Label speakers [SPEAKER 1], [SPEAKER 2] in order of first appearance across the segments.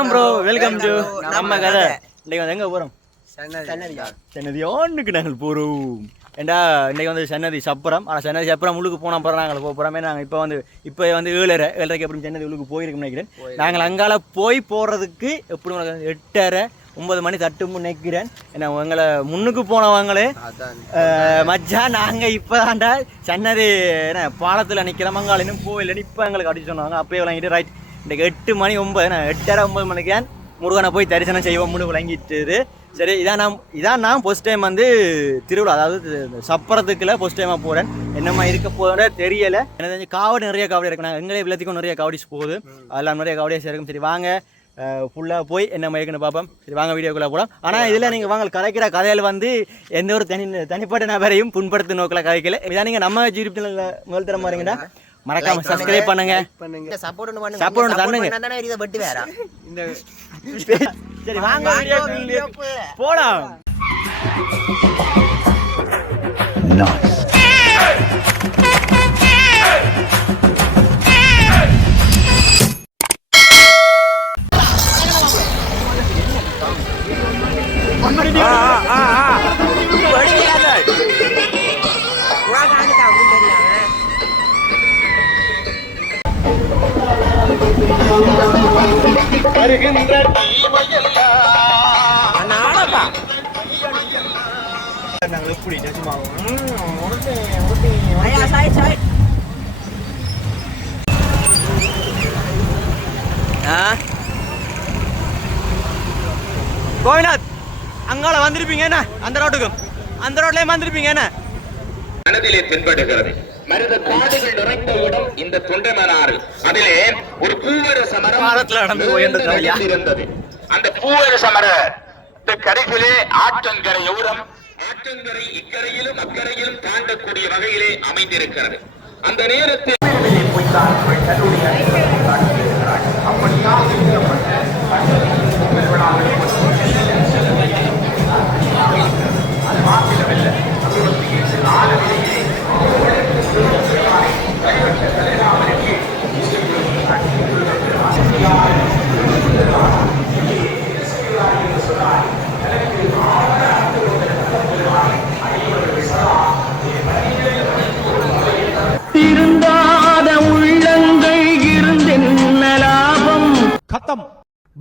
[SPEAKER 1] வணக்கம் bro welcome to நம்ம கதை. இன்னைக்கு வந்து எங்க
[SPEAKER 2] சன்னதியா
[SPEAKER 1] சன்னதி. ஒன்றுக்கு நாங்கள் போகிறோம் ஏண்டா இன்னைக்கு வந்து சன்னதி சப்பரம் ஆனால் சன்னதி சப்பரம் உள்ளுக்கு போனால் அப்புறம் நாங்கள் போக போகிறோமே நாங்கள் இப்போ வந்து இப்போ வந்து ஏழரை. ஏழரைக்கு அப்புறம் சன்னதி உள்ளுக்கு போயிருக்கோம் நினைக்கிறேன். நாங்கள் அங்கால போய் போகிறதுக்கு எப்படி எட்டரை ஒன்பது மணி தட்டு நினைக்கிறேன். ஏன்னா உங்களை முன்னுக்கு போனவங்களே மச்சான் நாங்கள் இப்போ தாண்டா சன்னதி என்ன பாலத்தில் நிற்கிற மங்காளினும் கோயில்னு இப்போ எங்களுக்கு அப்படி சொன்னாங்க. அப்பயே விளங்கிட்டு ரைட் இன்றைக்கு எட்டு மணி ஒன்பது நான் எட்டரை ஒன்பது மணிக்கு தான் முருகனை போய் தரிசனம் செய்வோம்னு விளங்கிட்டு சரி இதான் நான் இதான் நான் ஃபஸ்ட் டைம் வந்து திருவிழா அதாவது சப்பரத்துக்குள்ள ஃபஸ்ட் டைமாக போகிறேன் என்னம்மா இருக்க போகிற தெரியல. எனக்கு தெரிஞ்சு காவடி நிறைய காவடி இருக்கு. நான் எங்களே எல்லாத்துக்கும் நிறைய காவடிஸ் போகுது. அதெல்லாம் நிறைய காவடியாக இருக்கும் சரி வாங்க. ஃபுல்லாக போய் என்ன மயக்குன்னு பார்ப்போம். சரி வாங்க வீடியோக்குள்ளே போகலாம் ஆனால் இதில் நீங்கள் வாங்க கலைக்கிற கதையில் வந்து எந்த ஒரு தனி தனிப்பட்ட நபரையும் புண்படுத்த நோக்கில் கதைக்கல இதான் நீங்கள் நம்ம ஜிபி முதல் தர மாதிரிங்கடா மறக்காம சப்ஸ்கிரைப் பண்ணுங்க.
[SPEAKER 2] பண்ணுங்க.
[SPEAKER 3] சப்போர்ட் ஒன்று பண்ணுங்க.
[SPEAKER 1] தரணுங்க.
[SPEAKER 3] பண்ணா தானே இதை வெட்டி வேற
[SPEAKER 2] இந்த
[SPEAKER 1] சரி வாங்க வீடியோ போலாம். நாங்கள் கோவிநாத் அங்கால வந்திருப்பீங்க என்ன? அந்த ரோட்டுக்கும் அந்த ரோட்லயே வந்திருப்பீங்க என்ன?
[SPEAKER 4] மனதிலே தென்படுகிறது. மருத காடுகள் நிறைந்த இடம் இந்த தொண்டைமனாறு. அதிலே ஒரு பூவரச மரம். இருந்தது அந்த பூவரச மர கரைகளே ஆற்றங்கரை ஓரம் ஆற்றங்கரை இக்கரையிலும் அக்கரையிலும் தாண்டக்கூடிய வகையிலே அமைந்திருக்கிறது. அந்த நேரத்தில்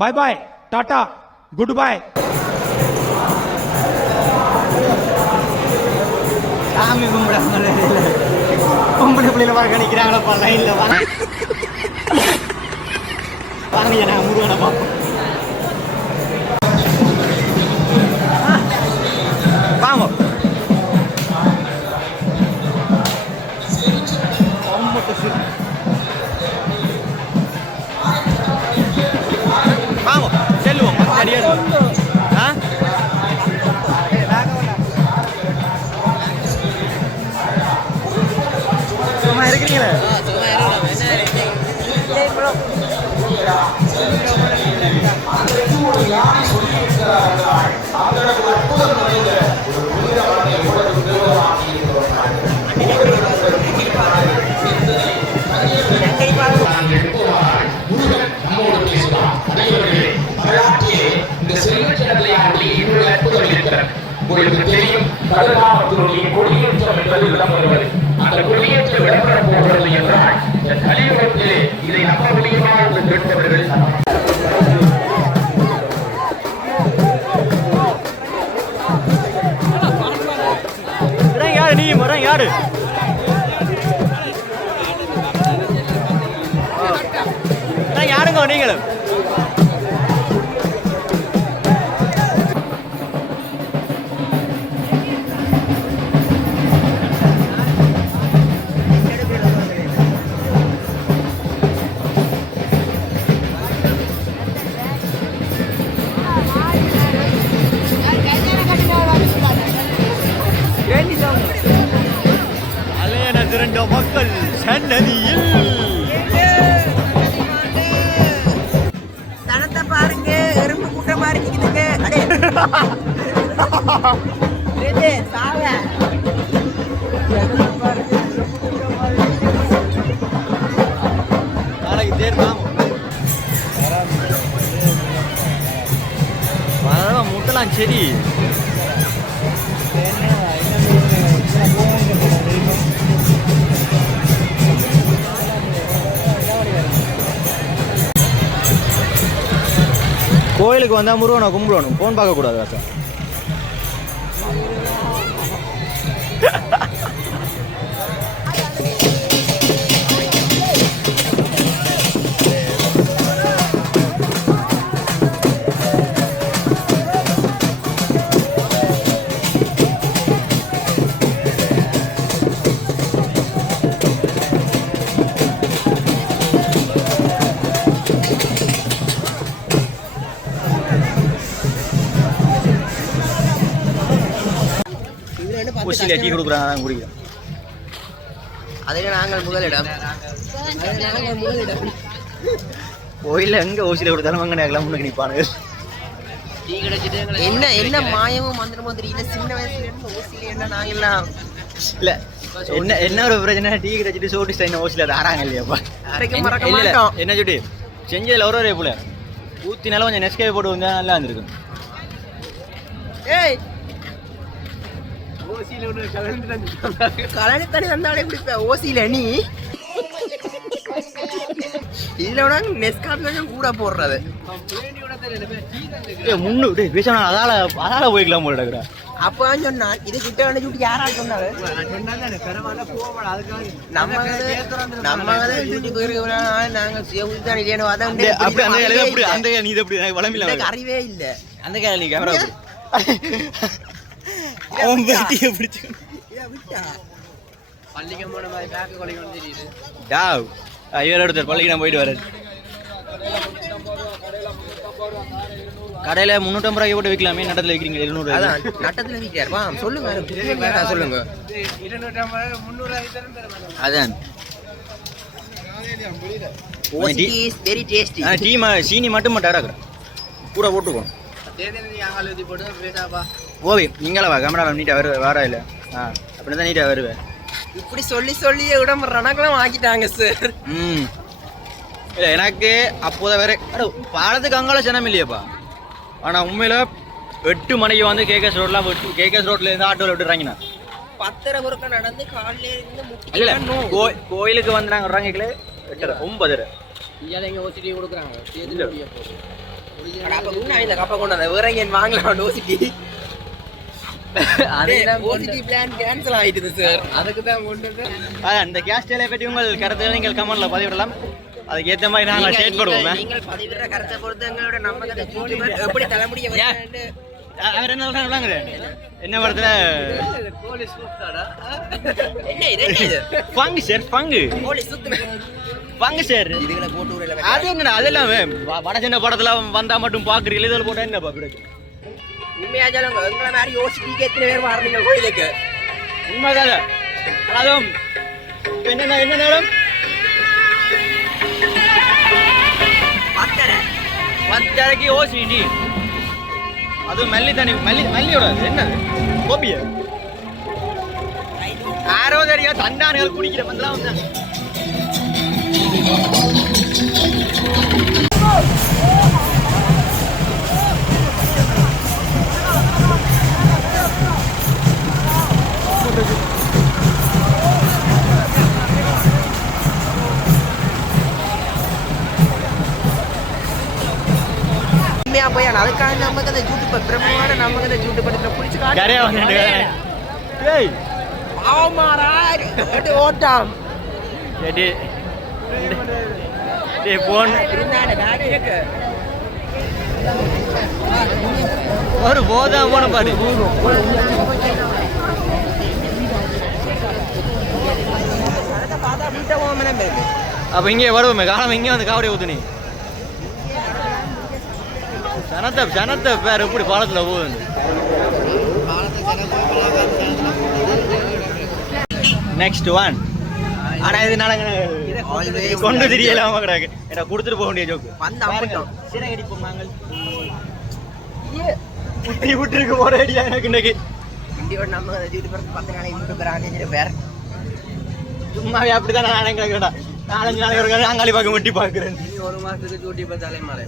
[SPEAKER 5] பாய் பாய் டாட்டா குட் பாய்
[SPEAKER 1] சாமி கும்பிடாம பொம்பளை பிள்ளையில வாக்களிக்கிறாங்களா லைன்ல வாங்க வாங்க நான் முருகனை பார்ப்போம். சும்மா இருக்கிறீங்களே
[SPEAKER 4] உங்களுக்கு கொடியேற்றம் என்பது அந்த கொடியேற்றம் விளம்பரம் போடுவது என்றால் இந்த கலியுகத்திலே இதை நம்ப முடியுமா என்று கேட்பவர்கள்
[SPEAKER 1] யாரு நீ? இறங்கி யாரு? யாருங்க நீங்களும்? நாளைக்கு தேர் வாங்க முட்டலாம் சரி கோயிலுக்கு வந்தா முருகனை கும்பிடணும் ஃபோன் பார்க்கக்கூடாது அக்கா. கொச்சியில் டீ கொடுக்குறாங்க அதான் குடிக்கிறேன்
[SPEAKER 3] அதில் நாங்கள் முதலிடம்.
[SPEAKER 1] கோயிலில் எங்கே ஓசியில் கொடுத்தாலும் அங்கே எல்லாம் முன்னுக்கு நிற்பானுங்க
[SPEAKER 3] என்ன என்ன மாயமும் மந்திரமும் தெரியல. சின்ன வயசுல இருந்து ஓசியில என்ன நாங்க எல்லாம்
[SPEAKER 1] இல்லை. என்ன என்ன ஒரு பிரச்சனை டீ கிடைச்சிட்டு சோட்டு ஸ்டைன் ஓசியில் தராங்க இல்லையாப்பா என்ன சுட்டி செஞ்சதில் ஒரு ஒரே போல ஊற்றினாலும் கொஞ்சம் நெஸ்கே போட்டு வந்தா நல்லா இருந்திருக்கும்.
[SPEAKER 3] ஏய் கலனி தண்ணி வந்தாலே குடிப்ப ஓசியில நீ? இதுல கொஞ்சம் கூட போடுறது.
[SPEAKER 1] ஏய், முன்னு டேய் பேசாம அதால அதால போய்க்கலாம் போல கிடக்குறா
[SPEAKER 3] அப்ப சொன்னான் இது கிட்ட வந்து சுட்டி யாரா சொன்னாரு நம்ம நம்ம நாங்க சுய உறுதிதான் இல்லையானு அதான்
[SPEAKER 1] அப்படி அந்த. அந்த நீ எனக்கு வளமில்ல
[SPEAKER 3] எனக்கு அறிவே இல்ல.
[SPEAKER 1] அந்த நீ கேமரா அவன் பெட்டியை பிடிச்சு டாவ் ஒருத்தர் பள்ளிக்கு நான் போயிட்டு வரேன். கடையில முந்நூற்றம்பது ரூபாய்க்கு போட்டு விற்கலாமே நடத்துல விற்கிறீங்க எழுநூறு
[SPEAKER 3] அதான் நட்டத்துல வீட்டார் வா சொல்லுங்க. சொல்லுங்க
[SPEAKER 1] அதான்.
[SPEAKER 3] ஓசி இஸ் வெரி டேஸ்டி
[SPEAKER 1] ஆ, டீ ம சீனி மட்டும் மட்டும் கூட போட்டுக்கோ. ஓவி நீங்களா வா கேமரா நீட்டாக வரு வாரா இல்லை ஆ அப்படி தான் நீட்டாக வருவேன்
[SPEAKER 3] இப்படி சொல்லி சொல்லி உடம்பு ரணக்கெல்லாம் ஆக்கிட்டாங்க சார்
[SPEAKER 1] ம் இல்லை எனக்கு அப்போதான் வேற அட பாலத்துக்கு அங்கால ஜனம் இல்லையாப்பா ஆனால் உண்மையில் எட்டு மணிக்கு வந்து கேகேஎஸ் ரோட்லாம் விட்டு கேகேஎஸ் ரோட்ல இருந்து ஆட்டோவில் விட்டுறாங்கண்ணா
[SPEAKER 3] பத்தரை முறுக்க நடந்து காலையில இருந்து
[SPEAKER 1] இல்லை கோயிலுக்கு வந்து நாங்கள் வர்றாங்களே எட்டரை ஒன்பதரை
[SPEAKER 3] அப்ப உன்ன இந்த கப்ப கொண்டு வந்த வேற எங்க வாங்கலாம் ஓசிட்டி
[SPEAKER 1] இந்த கேஸ் ஸ்டைலை பற்றி உங்கள் கருத்துக்களை நீங்கள் கமெண்ட்ல பதிவிடலாம். அதுக்கு ஏற்ற மாதிரி நாங்கள்
[SPEAKER 3] நீங்கள்-
[SPEAKER 1] ஸ்டேட் போடுவோம்.
[SPEAKER 3] நீங்கள் பதிவிடுற கருத்தை பொறுத்து எங்களோட நம்ம எப்படி தலைமுடிய
[SPEAKER 1] அவர் என்ன சொல்றாங்க என்ன படத்துல
[SPEAKER 3] என்ன என்ன
[SPEAKER 1] பங்கு சார் பங்கு. பங்கு சார் அது என்னடா அதெல்லாம் வட சின்ன படத்துல வந்தா மட்டும் பாக்குறீங்க இதில் போட்டா என்ன பாக்குறது?
[SPEAKER 3] உண்மையா சொல்லுங்க எங்களை மாதிரி யோசிச்சு எத்தனை பேர் வரீங்க கோயிலுக்கு
[SPEAKER 1] உண்மைதாங்க அதுவும் என்ன என்ன நேரம்
[SPEAKER 3] பத்தரை
[SPEAKER 1] பத்தரைக்கு ஓசிடி அதுவும் மல்லி தண்ணி மல்லி மல்லியோட என்ன கோபிய யாரோ தெரியா தண்டானுகள் குடிக்கிற மாதிரிலாம் வந்தாங்க
[SPEAKER 3] நமக்கு அந்த யூடியூப் பிரபலமான நமக்கு அந்த யூடியூப் படத்துல பிடிச்சு
[SPEAKER 1] கரையா வந்து ஏய்.
[SPEAKER 3] பாவமாறாரு ஓட்டாம்.
[SPEAKER 1] டே டே போன்.
[SPEAKER 3] இருந்தானே இருக்கு
[SPEAKER 1] ஒரு போதா போன
[SPEAKER 3] இருக்கு
[SPEAKER 1] அப்ப இங்கே வருவோமே. காலம் இங்கே வந்து காவடி ஊத்துனி சனத்தை சனத்தை பேர் எப்படி பாலத்துல போகுது? நெக்ஸ்ட் ஒன் ஆனா இது நடங்க
[SPEAKER 3] Always
[SPEAKER 1] கொண்டு தெரியலாம கிடக்கு. என்ன கொடுத்துட்டு போக வேண்டிய ஜோக்கு. சிறகடிப்போம் நாங்கள். புட்டி புட்டிருக்கு போற ஐடியா எனக்கு இன்னைக்கு.
[SPEAKER 3] இந்தியோட நம்ம பத்து நாளைக்கு யூடியூபர் ஆனே பேர்
[SPEAKER 1] சும்மாவே அப்படிதான் நான் நினைக்கிறேன் நாலஞ்சு நாளைக்கு ஒரு நாங்காளி பார்க்க முட்டி பார்க்குறேன்.
[SPEAKER 3] ஒரு மாசத்துக்கு யூடியூபர் தலைமலை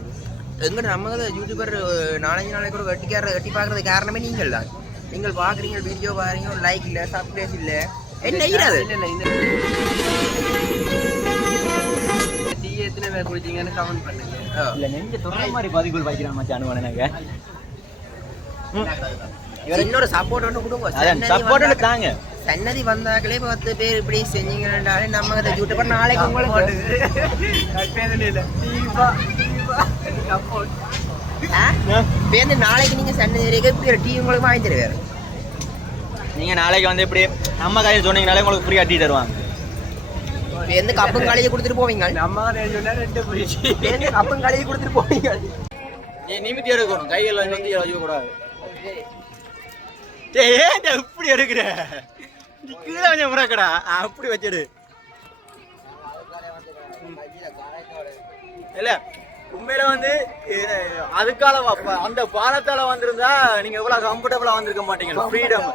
[SPEAKER 3] எங்க நம்ம யூடியூபர் நாலஞ்சு நாளைக்கு கூட வெட்டிக்கார வெட்டி பார்க்கறது காரணமே நீங்கள் தான் நீங்கள் பார்க்குறீங்க வீடியோ பாருங்க லைக் இல்லை. சப்ஸ்கிரைப் இல்லை என்ன இராது
[SPEAKER 2] டீ எத்தனை பேர் குடிச்சீங்கன்னு கமெண்ட் பண்ணுங்க.
[SPEAKER 1] இல்ல மாதிரி எனக்கு.
[SPEAKER 3] இன்னொரு சப்போர்ட் ஒன்று கொடுங்க.
[SPEAKER 1] சப்போர்ட் தாங்க.
[SPEAKER 3] சன்னதி வந்தாக்களே பத்து பேர் இப்படி செஞ்சீங்கன்னாலே நம்ம யூடியூபர் நாளைக்கு உங்களுக்கு நாளைக்கு நீங்க ஒரு டீ உங்களுக்கு வாங்கி தருவாரு.
[SPEAKER 1] நீங்க நாளைக்கு வந்து இப்படி நம்ம கையில் சொன்னீங்கனாலே உங்களுக்கு ஃப்ரீ அட்டி தருவாங்க.
[SPEAKER 3] பேருந்து கப்பும் கலையை கொடுத்துட்டு போவீங்க.
[SPEAKER 2] நம்ம சொன்னா ரெண்டு
[SPEAKER 3] பேருந்து கப்பும் கலையை கொடுத்துட்டு போவீங்க.
[SPEAKER 1] நீ நிமித்தி எடுக்கணும் கையில் வந்து வச்சுக்க கூடாது ஏன்டா இப்படி எடுக்கிற? நீ கீழே கொஞ்சம் முறக்கடா. அப்படி வச்சிடு. இல்ல உண்மையில வந்து அதுக்கால அந்த பாலத்தால வந்திருந்தா நீங்க எவ்வளவு கம்ஃபர்டபுளா வந்திருக்க மாட்டீங்க. ஃப்ரீடம்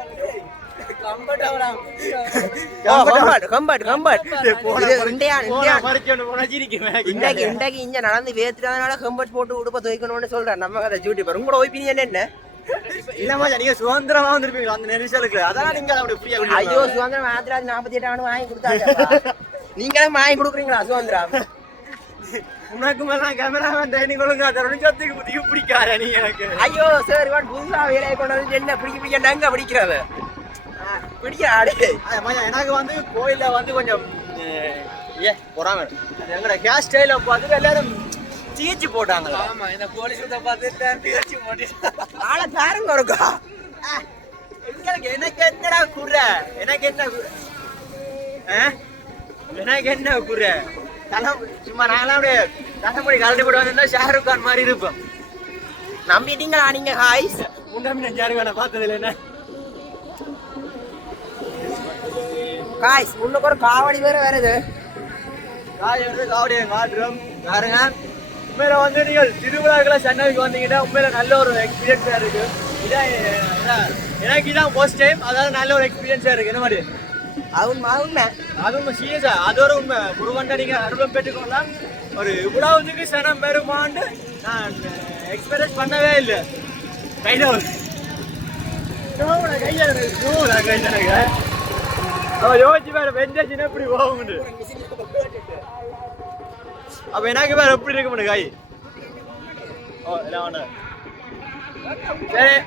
[SPEAKER 3] இங்க நடந்து வேத்துறதுனால கம்பட் போட்டு உடுப்ப துவைக்கணும்னு சொல்றேன். நம்ம கதை யூடியூபர் உங்களோட ஒப்பீனியன் என்ன?
[SPEAKER 1] இல்லம்மா நீங்க சுதந்திரமா வந்திருப்பீங்க அந்த நெரிசலுக்கு அதான் நீங்க அப்படி ஃப்ரீயா
[SPEAKER 3] ஐயோ சுதந்திரம் ஆயிரத்தி தொள்ளாயிரத்தி நாற்பத்தி எட்டு ஆண்டு வாங்கி கொடுத்தாங்க. நீங்களே வாங்கி கொடுக்குறீங்களா சுதந்திரம்?
[SPEAKER 1] உனக்கு மேல கேமராமேன் ட்ரைனிங் ஒழுங்கா தரணும் சத்துக்கு புதிய பிடிக்காத நீ எனக்கு.
[SPEAKER 3] ஐயோ சார் இவன் புதுசா வேலையை கொண்டு வந்து என்ன பிடிக்க பிடிக்க நங்க பிடிக்கிறது பிடிக்க ஆடு
[SPEAKER 1] அது மச்சான், எனக்கு வந்து கோயில்ல வந்து கொஞ்சம் ஏ பொறாம. அது எங்கட ஹேர் ஸ்டைல பார்த்து எல்லாரும் தீச்சு போட்டாங்களா?
[SPEAKER 2] ஆமா இந்த போலீஸ் பார்த்துட்டு பேச்சு போட்டு
[SPEAKER 3] ஆளை பாருங்க ஒருக்கா
[SPEAKER 1] எங்களுக்கு எனக்கு என்னடா குறை? எனக்கு என்ன குறை ஆ? எனக்கு என்ன குறை? தலை சும்மா நாங்களாம் அப்படியே தலைமுடி கலட்டி போட்டு வந்திருந்தா ஷாருக் கான் மாதிரி இருப்போம்.
[SPEAKER 3] நம்பிட்டீங்களா நீங்க ஹாய்ஸ்
[SPEAKER 1] முன்னாடி ஷாருக் கானை பார்த்ததில்ல என்ன?
[SPEAKER 3] காய்ஸ் முன்னுக்கு ஒரு காவடி வேற வருது.
[SPEAKER 1] காய் எடுத்து காவடியை காட்டுறோம் பாருங்க உண்மையில வந்து நீங்கள் திருவிழாக்களை சென்னைக்கு வந்தீங்கன்னா உண்மையில நல்ல ஒரு எக்ஸ்பீரியன்ஸா இருக்கு. இதான் எனக்கு இதான் ஃபர்ஸ்ட் டைம் அதாவது நல்ல ஒரு எக்ஸ்பீரியன்ஸா இருக்கு. என்ன மாதிரி?
[SPEAKER 3] அது உண்மை அதுவும் உண்மை.
[SPEAKER 1] அது உண்மை. சீரியஸா? அது ஒரு உண்மை. குருவண்டை நீங்க அனுபவம் பெற்றுக்கொள்ளலாம் ஒரு இவ்வளவுக்கு சனம் பெருமாண்டு நான் எக்ஸ்பீரியன்ஸ் பண்ணவே இல்லை. கையில கையில கையில அவன் யோசிச்சு வேற வெஞ்சாச்சுன்னா இப்படி போகும்னு. அப்ப எனக்கு வேற எப்படி இருக்க முடியும் காய் ஓ இல்லை ஒண்ணு. சரி.